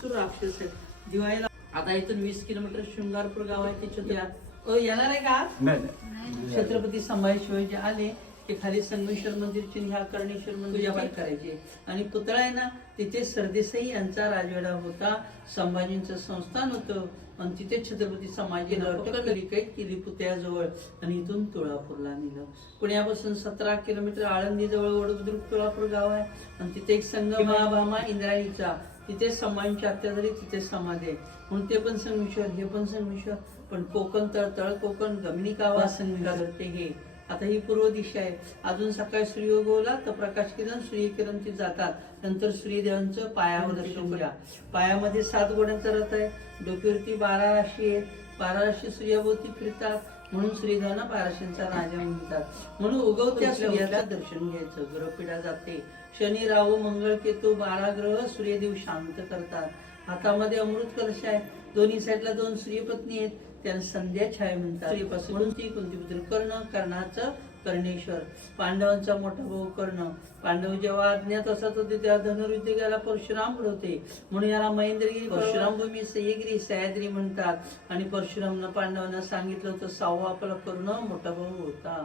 सुरू राक्षस आहेत दिवाळीला. आता इथून 20 किलोमीटर शृंगारपूर गाव आहे त्याच्यात येणार आहे का? छत्रपती संभाजी शिवाजी आले की खाली संगमेश्वर मंदिरची ह्या कर्णेश्वर मंदिर करायचे. आणि पुतळा आहे ना तिथे सरदेसाई यांचा राजवाडा होता, संभाजींचं संस्थान होतं आणि तिथे छत्रपती संभाजीने कैद केली पुतळ्याजवळ आणि इथून तुळापूरला नेलं. पुण्यापासून 17 किलोमीटर आळंदीजवळ वडबुद्रुक तुळापूर गाव आहे आणि तिथे एक संगम भामा इंद्राणीचा, तिथे संभाजींची हत्या झाली, तिथे समाधी आहे म्हणून ते पण संगमेश्वर, हे पण संगमेश्वर. पण कोकण तळ कोकण गमनी गावा संगमेश्वर ते हे. आता ही पूर्व दिशा आहे. अजून सकाळी सूर्य उगवला तर प्रकाश किरण सूर्यकिरण ती जातात. नंतर सूर्यदेवांचं पायावर दर्शन घ्या. पायामध्ये 7 घोड्यांचा रथ आहे, डोक्यावरती 12 राशी आहेत, 12 राशी सूर्याभोवती फिरतात म्हणून सूर्यदेवांना 12 राशींचा राजा म्हणतात. म्हणून उगवत्या सूर्याचं दर्शन घ्यायचं. ग्रहपीडा जाते. शनी राहू मंगळ केतू 12 ग्रह सूर्यदेव शांत करतात. हातामध्ये अमृत कलश आहे, दोन्ही साईडला 2 सूर्यपत्नी आहेत, त्याला संध्या छाया म्हणतात. सूर्यपासून म्हणून ती कोणती पुत्र कर्ण, कर्णाचं कर्णेश्वर. पांडवांचा मोठा भाऊ कर्ण. पांडव जेव्हा अज्ञात असत होते तेव्हा धनुर्विद्येला परशुराम होते म्हणून याला महेंद्रगिरी परशुराम भूमी सह्यागिरी सह्याद्री म्हणतात. आणि परशुरामनं पांडवांना सांगितलं होतं 6वा आपला कर्ण मोठा भाऊ होता.